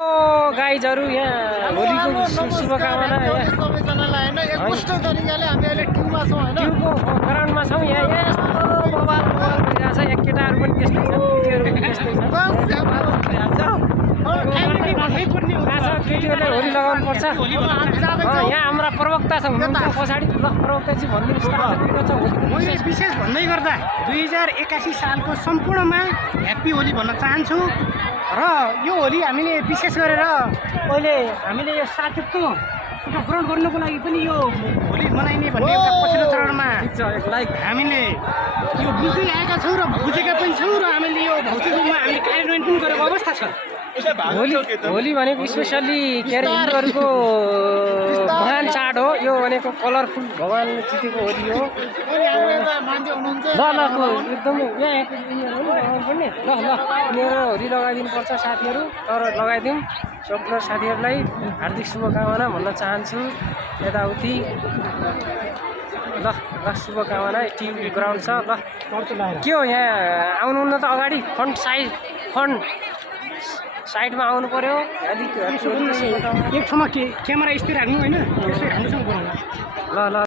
गाइजहरू यहाँ होलीको शुभकामना सबैजनालाई होइन एकमुष्ट तरिकाले हामी अहिले टिममा छौँ होइन टिमको ग्राउन्डमा छौँ यहाँ यस्तो बवाल भइरहेछ यहाँ केटाहरू पनि त्यस्तै छन् केटीहरू पनि त्यस्तै छन् केटीहरूले होली लगाउनु पर्छ यहाँ हाम्रा प्रवक्ता छन् पछाडि ल प्रवक्ताजी भनिदिनुहोस् मैले विशेष भन्दै गर्दा 2081 सालको सम्पूर्णमा ह्याप्पी होली भन्न चाहन्छु र यो होली हामीले विशेष गरेर अहिले हामीले यो साथीको ग्रहण गर्नुको लागि पनि यो होली मनाइने भन्ने एउटा पछिल्लो चरणमा हामीले यो बुझ्दै आएका छौँ र बुझेका पनि छौँ र हामीले यो भौतिक रूपमा हामीले कार्यान्वयन पनि गरेको अवस्था छ। होली भनेको स्पेसल्ली के अरे हिन्दूहरूको महान चाड हो यो भनेको कलरफुल भगवान जितेको होली हो। ल एकदमै पर्ने ल उनीहरू होली लगाइदिनु पर्छ साथीहरू तर लगाइदिउँ। सम्पूर्ण साथीहरूलाई हार्दिक शुभकामना भन्न चाहन्छु यताउति ल शुभकामना। टिम ग्राउन्ड छ ल के हो यहाँ आउनुहुन्न त अगाडि फ्रन्ट साइडमा आउनु पर्यो एक ठाउँमा क्यामेरा स्थिर राख्नु होइन त्यसले हामीसँग बोलाउनु ल